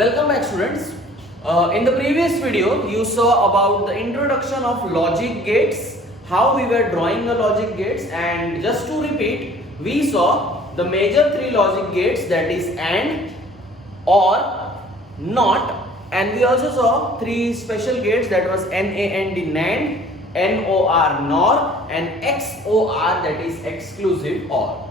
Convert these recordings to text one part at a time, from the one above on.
Welcome back, students. In the previous video you saw about the introduction of logic gates, how we were drawing the logic gates, and just to repeat, we saw the major three logic gates, that is AND, OR, NOT, and we also saw three special gates, that was NAND NAND, NOR NOR, and XOR, that is exclusive OR.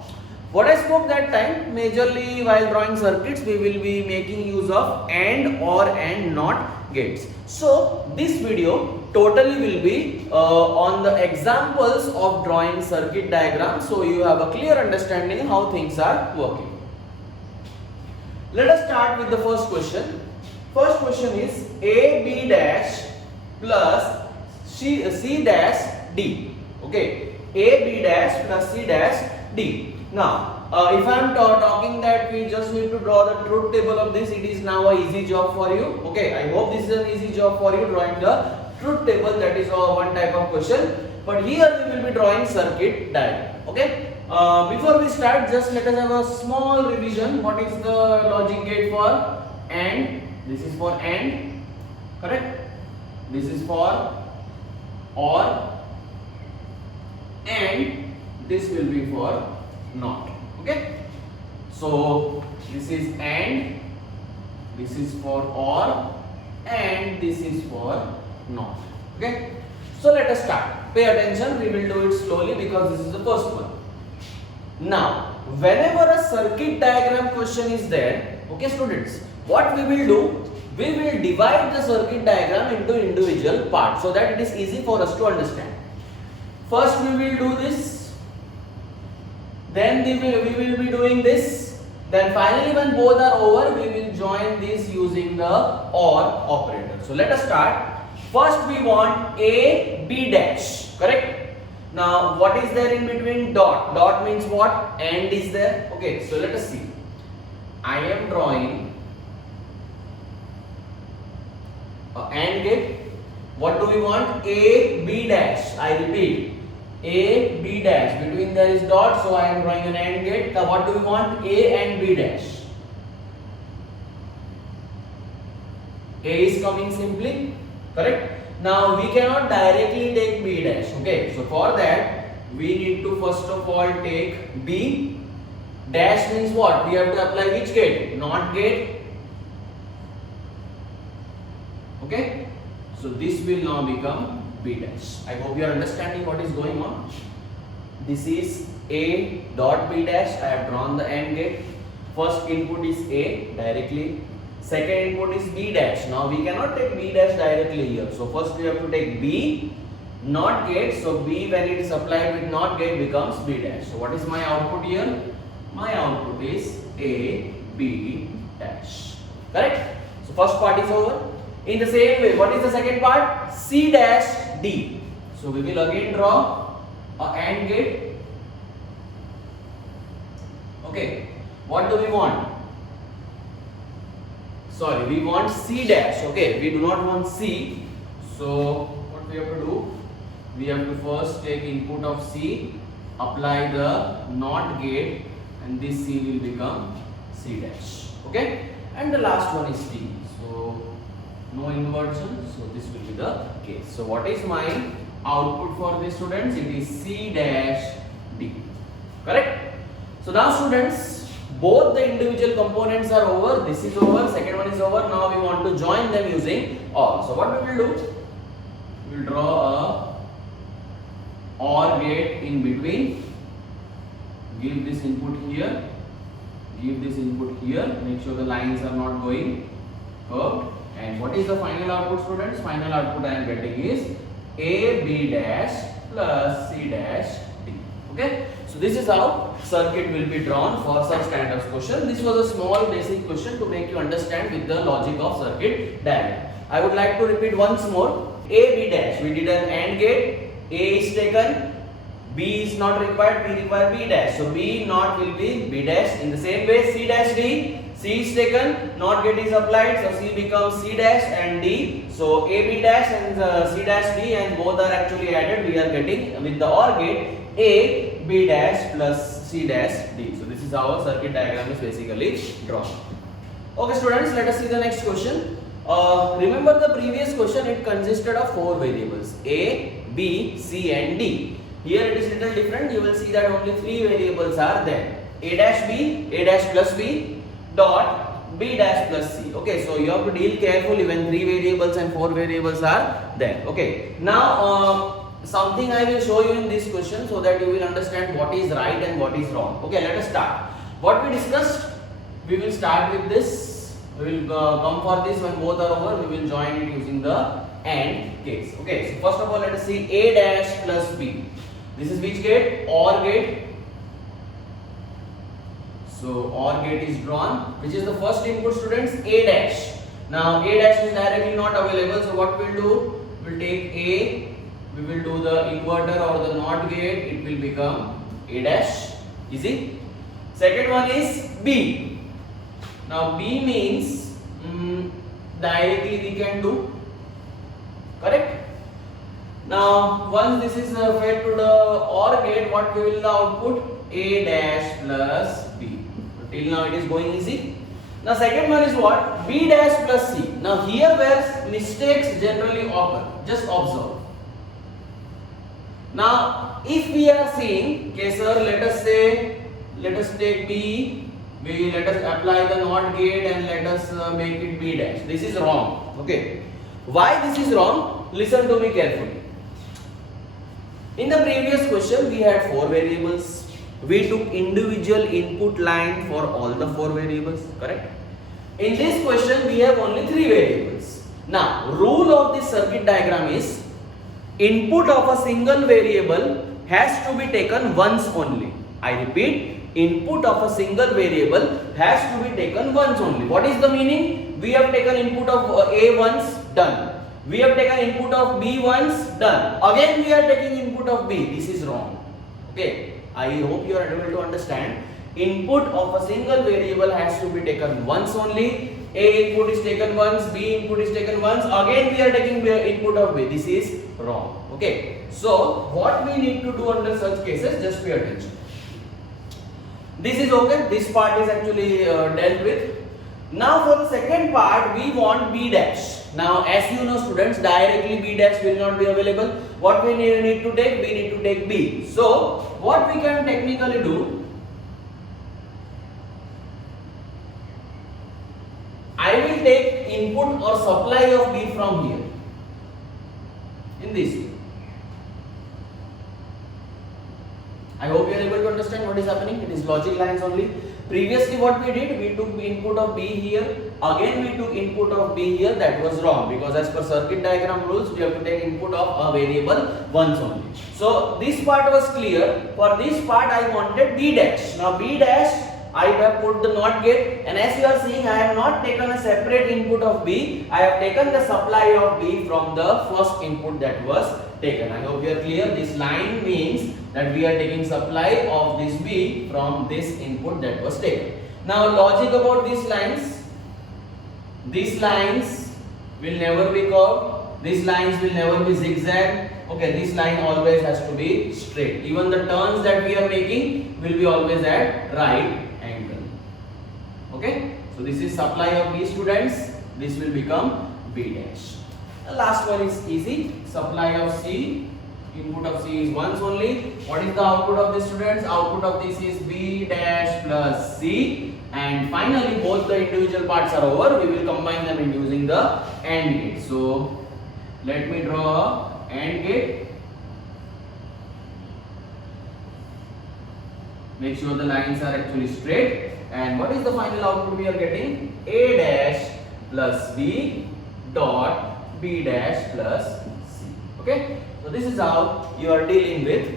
What I spoke that time, majorly while drawing circuits we will be making use of AND, OR and NOT gates. So this video totally will be on the examples of drawing circuit diagram, so you have a clear understanding how things are working. Let us start with the first question. First question is AB dash plus C dash D. Okay, AB dash plus C dash D. Now, if I am talking that we just need to draw the truth table of this, it is now a easy job for you. Okay, I hope this is an easy job for you, drawing the truth table. That is one type of question. But here we will be drawing circuit diagram. Okay. Before we start, just let us have a small revision. What is the logic gate for AND? This is for AND, correct? This is for OR, and this will be for NOT. Okay, so this is AND, this is for OR, and this is for NOT. Okay, so let us start. Pay attention, we will do it slowly because this is the first one. Now, whenever a circuit diagram question is there, okay students, what we will do, we will divide the circuit diagram into individual parts so that it is easy for us to understand. First we will do this, then we will be doing this, then finally when both are over we will join this using the OR operator. So let us start. First we want A, B dash, correct? Now what is there in between? Dot. Dot means what? AND is there. Okay, so let us see. I am drawing a AND gate. What do we want? A, B dash. I repeat, A, B dash. Between there is dot, so I am drawing an AND gate. Now what do we want? A and B dash. A is coming simply, correct? Now we cannot directly take B dash. Okay, so for that we need to first of all take B. Dash means what? We have to apply which gate? NOT gate. Okay, so this will now become B dash. I hope you are understanding what is going on. This is A dot B dash. I have drawn the AND gate. First input is A directly. Second input is B dash. Now we cannot take B dash directly here. So first we have to take B NOT gate. So B, when it is applied with NOT gate, becomes B dash. So what is my output here? My output is A B dash. Correct? So first part is over. In the same way, what is the second part? C dash D. So we will again draw a AND gate. Okay, what do we want? Sorry, we want C dash. Okay, we do not want C. So what we have to do? We have to first take input of C, apply the NOT gate, and this C will become C dash. Okay, and the last one is D. So no inversion, so this will be the case. So what is my output for this, students? It is C dash D. Correct? So now students, both the individual components are over. This is over, second one is over. Now we want to join them using OR. So what we will do? We will draw a OR gate in between. Give this input here. Give this input here. Make sure the lines are not going curved. And what is the final output, students? Final output I am getting is A B dash plus C dash D. Okay, so this is how circuit will be drawn for such kind of question. This was a small basic question to make you understand with the logic of circuit diagram. I would like to repeat once more. A B dash, we did an AND gate. A is taken, B is not required, we require B dash. So B NOT will be B dash. In the same way, C dash D, C is taken, NOT gate is applied, so C becomes C dash and D. So A B dash and C dash D, and both are actually added. We are getting with the OR gate A B dash plus C dash D. So this is how a circuit diagram is basically drawn. Okay students, let us see the next question. Remember the previous question, it consisted of 4 variables A, B, C and D. Here it is little different. You will see that only 3 variables are there. A dash B, A dash plus B, dot B dash plus C. Okay, so you have to deal carefully when 3 variables and 4 variables are there. Okay, now something I will show you in this question so that you will understand what is right and what is wrong. Okay, let us start. What we discussed, we will start with this. We will come for this when both are over. We will join it using the AND case. Okay, so first of all, let us see A dash plus B. This is which gate? OR gate. So OR gate is drawn. Which is the first input, students? A dash. Now A dash is directly not available. So what we'll do? We'll take A. We will do the inverter or the NOT gate. It will become A dash. Easy. Second one is B. Now B means directly we can do. Correct? Now once this is fed to the OR gate, what will the output? A dash plus B. So till now it is going easy. Now second one is what? B dash plus C. Now here where mistakes generally occur, just observe. Now if we are seeing, okay sir, let us take B. Let us apply the NOT gate and let us make it B dash. This is wrong. Okay. Why this is wrong? Listen to me carefully. In the previous question, we had 4 variables. We took individual input line for all the 4 variables. Correct? In this question, we have only 3 variables. Now, rule of this circuit diagram is input of a single variable has to be taken once only. I repeat. Input of a single variable has to be taken once only. What is the meaning? We have taken input of A once, done. We have taken input of B once, done. Again we are taking input of B. This is wrong. Okay. I hope you are able to understand. Input of a single variable has to be taken once only. A input is taken once, B input is taken once. Again we are taking input of B. This is wrong. Okay. So what we need to do under such cases? Just pay attention. This is okay. This part is actually dealt with. Now for the second part, we want B dash. Now as you know students, directly B dash will not be available. What we need to take? We need to take B. So what we can technically do? I will take input or supply of B from here. In this way. I hope you are able to understand what is happening. It is logic lines only. Previously what we did, we took input of B here. Again we took input of B here. That was wrong because as per circuit diagram rules, we have to take input of a variable once only. So this part was clear. For this part I wanted B dash. Now B dash, I have put the NOT gate, and as you are seeing, I have not taken a separate input of B. I have taken the supply of B from the first input that was taken. I hope you are clear. This line means that we are taking supply of this B from this input that was taken. Now logic about these lines will never be curved. These lines will never be zigzag. Okay, this line always has to be straight. Even the turns that we are making will be always at right angle. Okay, so this is supply of B, students. This will become B dash. The last one is easy. Supply of C. Input of C is once only. What is the output of this, students? Output of this is B dash plus C. And finally both the individual parts are over. We will combine them in using the AND gate. So let me draw a AND gate. Make sure the lines are actually straight. And what is the final output we are getting? A dash plus B dot B dash plus C. Okay. So this is how you are dealing with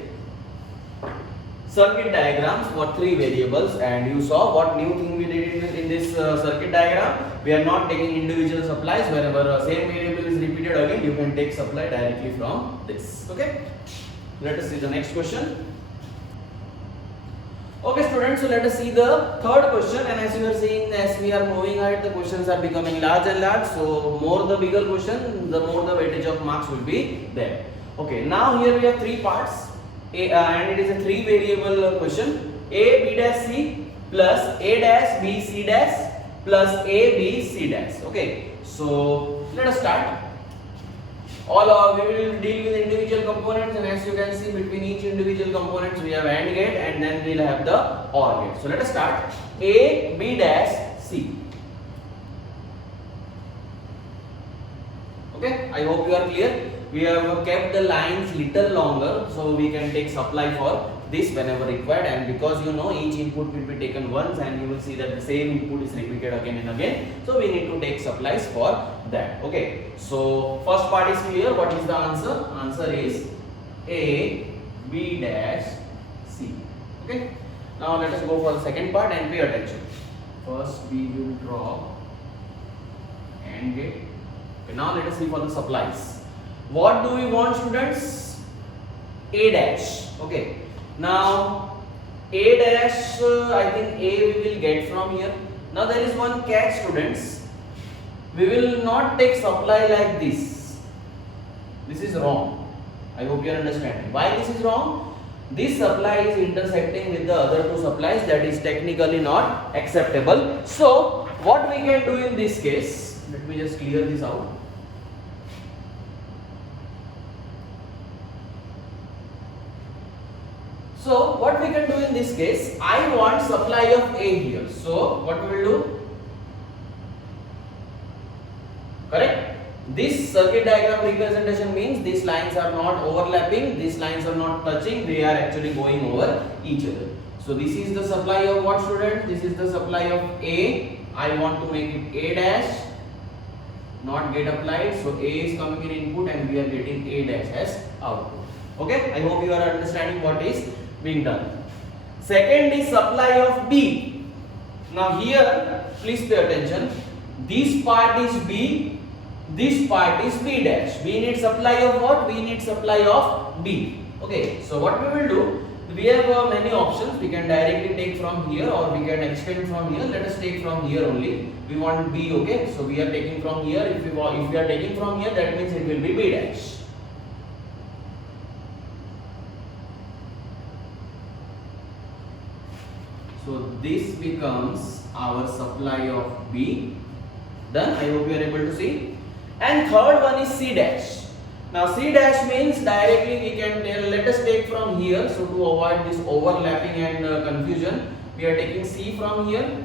circuit diagrams for 3 variables, and you saw what new thing we did in this circuit diagram. We are not taking individual supplies. Whenever same variable is repeated again, you can take supply directly from this. Okay. Let us see the next question. Okay students, so let us see the third question, and as you are seeing, as we are moving ahead, the questions are becoming large and large. So more the bigger question, the more the weightage of marks will be there. Okay, now here we have 3 parts, and it is a 3 variable question. A B dash C plus A dash B C dash plus A, B, C dash. Okay, so let us start. We will deal with individual components, and as you can see, between each individual components we have AND gate, and then we'll have the OR gate. So let us start. A, B dash, C. Okay, I hope you are clear. We have kept the lines little longer so we can take supply for this whenever required, and because you know each input will be taken once and you will see that the same input is repeated again and again, so we need to take supplies for that. Okay, so first part is clear. What is the answer? Answer is A, B dash, C. Okay, now let us go for the second part and pay attention. First we will draw AND gate. Okay, now let us see for the supplies. What do we want, students? A dash. Okay, now A dash, I think A we will get from here. Now there is one catch, students. We will not take supply like this. This is wrong. I hope you are understanding. Why this is wrong? This supply is intersecting with the other two supplies, that is technically not acceptable. So what we can do in this case, let me just clear this out. So what we can do in this case, I want supply of A here. So what we will do? Correct? This circuit diagram representation means these lines are not overlapping, these lines are not touching, they are actually going over each other. So this is the supply of what, student? This is the supply of A. I want to make it A dash, not get applied. So A is coming in input and we are getting A dash as output. Okay, I hope you are understanding what is being done. Second is supply of B. Now here, please pay attention. This part is B, this part is B dash. We need supply of what? We need supply of B. Okay, so what we will do? We have many options. We can directly take from here or we can extend from here. Let us take from here only. We want B. Okay, so we are taking from here. If we are taking from here, that means it will be B dash. So this becomes our supply of B. Done. I hope you are able to see. And third one is C dash. Now C dash means directly we can tell, let us take from here. So to avoid this overlapping and confusion, we are taking C from here.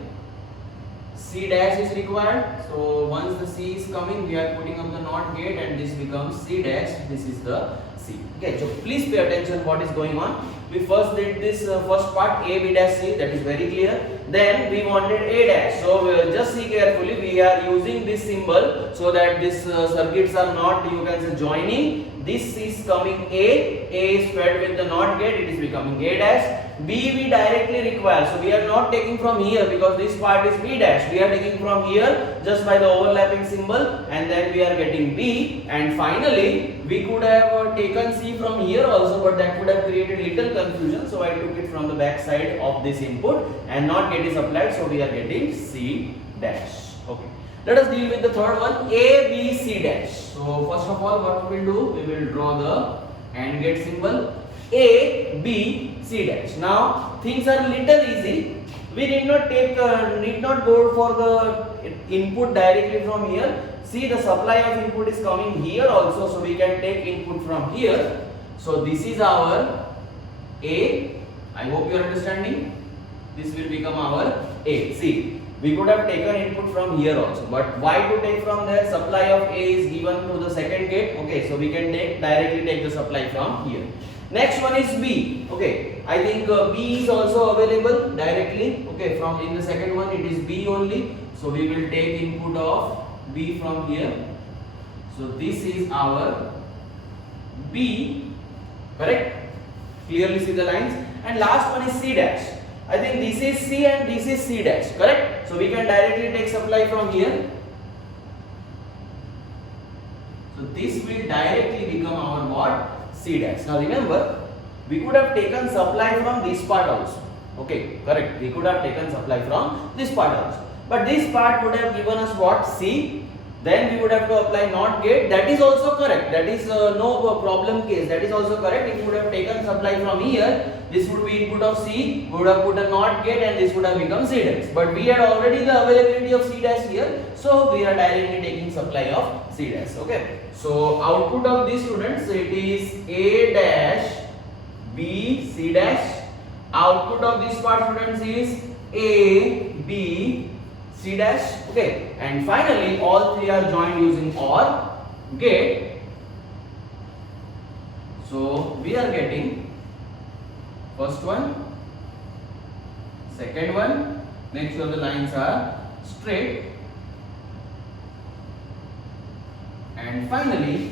C dash is required. So once the C is coming, we are putting up the NOT gate and this becomes C dash. This is the C. Okay, so please pay attention what is going on. We first did this first part A, B dash, C, that is very clear. Then we wanted A dash. So just see carefully, we are using this symbol so that these circuits are not, you can say, joining. This is coming A is fed with the NOT gate, it is becoming A dash. B we directly require, so we are not taking from here because this part is B dash. We are taking from here just by the overlapping symbol and then we are getting B. And finally, we could have taken C from here also, but that would have created little confusion. So I took it from the back side of this input and NOT gate is applied, so we are getting C dash. Okay. Let us deal with the third one, A, B, C dash. So first of all, what we will do? We will draw the AND gate symbol. A, B, C dash. Now things are little easy. We need not go for the input directly from here. See, the supply of input is coming here also, so we can take input from here. So this is our A. I hope you are understanding. This will become our A. See, we could have taken input from here also, but why to take from there? Supply of A is given to the second gate. Okay, so we can directly take the supply from here. Next one is B. Okay, I think B is also available directly. Okay, from in the second one it is B only. So we will take input of B from here. So this is our B. Correct? Clearly see the lines. And last one is C dash. I think this is C and this is C dash. Correct? So we can directly take supply from here. So this will directly become our what? C dash. Now remember, we could have taken supply from this part also. Okay, correct. We could have taken supply from this part also. But this part would have given us what? C. then we would have to apply NOT gate. That is also correct. That is no problem case. That is also correct. If you would have taken supply from here, this would be input of C, we would have put a NOT gate and this would have become C dash. But we had already the availability of C dash here, so we are directly taking supply of C dash. Okay. So output of these students, it is A dash B C dash. Output of this part students is A B C dash. Okay. And finally all three are joined using OR gate. So we are getting first one, second one, make sure the lines are straight, and finally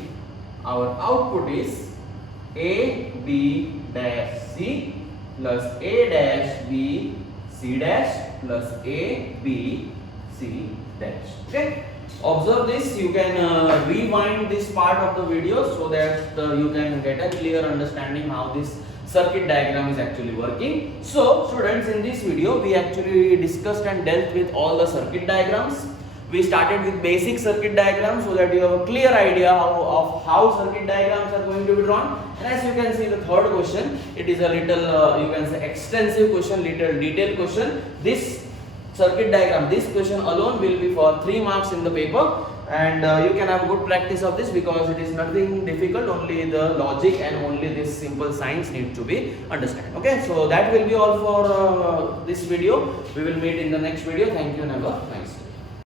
our output is A B dash C plus A dash B C dash plus A B C dash. Okay. Observe this. You can rewind this part of the video so that you can get a clear understanding how this circuit diagram is actually working. So students, in this video we actually discussed and dealt with all the circuit diagrams. We started with basic circuit diagrams so that you have a clear idea of how circuit diagrams are going to be drawn. And as you can see, the third question, it is a little you can say extensive question, little detailed question. This circuit diagram, this question alone will be for 3 marks in the paper, and you can have good practice of this because it is nothing difficult, only the logic and only this simple signs need to be understood. Okay, so that will be all for this video. We will meet in the next video. Thank you and have a nice day.